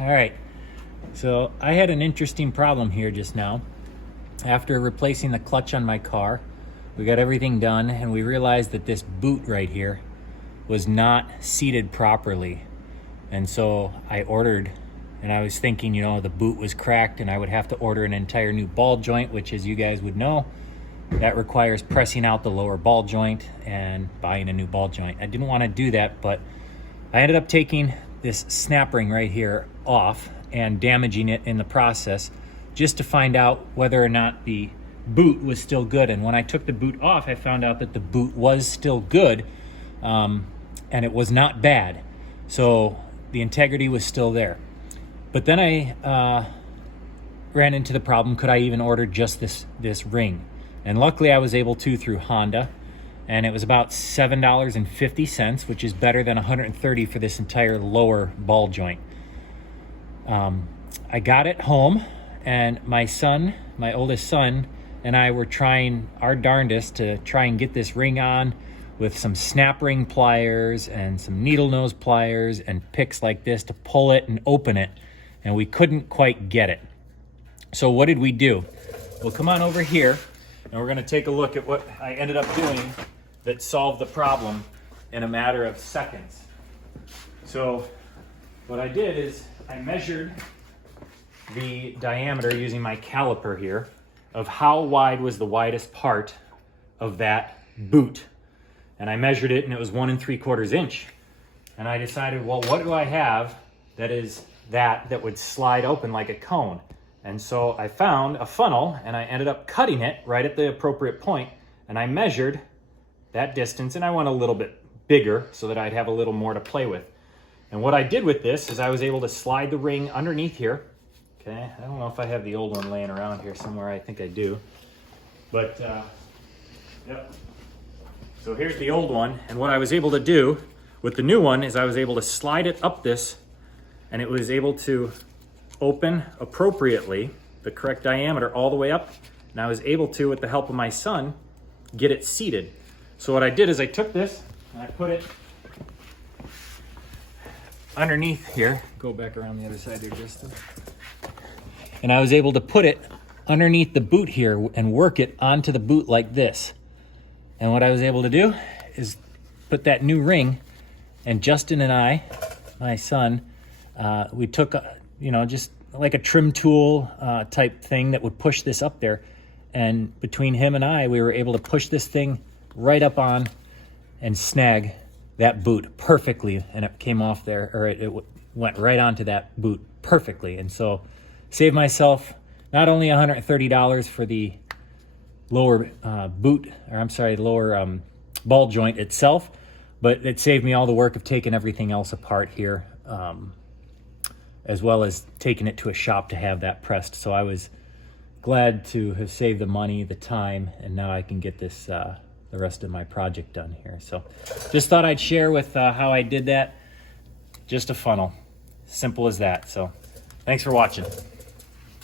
All right, so I had an interesting problem here just now. After replacing the clutch on my car, we got everything done and we realized that this boot right here was not seated properly. And so I ordered, and I was thinking, you know, the boot was cracked and I would have to order an entire new ball joint, which, as you guys would know, that requires pressing out the lower ball joint and buying a new ball joint. I didn't want to do that, but I ended up taking this snap ring right here off and damaging it in the process just to find out whether or not the boot was still good. And when I took the boot off, I found out that the boot was still good, and it was not bad. So the integrity was still there. But then I ran into the problem, could I even order just this ring? And luckily I was able to through Honda, and it was about $7.50, which is better than $130 for this entire lower ball joint. I got it home, and my oldest son, and I were trying our darndest to try and get this ring on with some snap ring pliers and some needle nose pliers and picks like this to pull it and open it, and we couldn't quite get it. So what did we do? Well, come on over here, and we're gonna take a look at what I ended up doing that solved the problem in a matter of seconds. So what I did is I measured the diameter using my caliper here of how wide was the widest part of that boot. And I measured it and it was 1 3/4 inch. And I decided, well, what do I have that would slide open like a cone? And so I found a funnel and I ended up cutting it right at the appropriate point, and I measured that distance, and I went a little bit bigger so that I'd have a little more to play with. And what I did with this is I was able to slide the ring underneath here. Okay, I don't know if I have the old one laying around here somewhere. I think I do. But, yep. So here's the old one, and what I was able to do with the new one is I was able to slide it up this, and it was able to open appropriately, the correct diameter all the way up, and I was able to, with the help of my son, get it seated. So what I did is I took this and I put it underneath here. Go back around the other side here, Justin. And I was able to put it underneath the boot here and work it onto the boot like this. And what I was able to do is put that new ring, and Justin and I, my son, we took, just like a trim tool type thing that would push this up there. And between him and I, we were able to push this thing right up on and snag that boot perfectly. And it came off there, or it went right onto that boot perfectly. And so saved myself not only $130 for the lower lower ball joint itself, but it saved me all the work of taking everything else apart here, as well as taking it to a shop to have that pressed. So I was glad to have saved the money, the time, and now I can get this the rest of my project done here. So just thought I'd share with how I did that. Just a funnel, simple as that. So thanks for watching.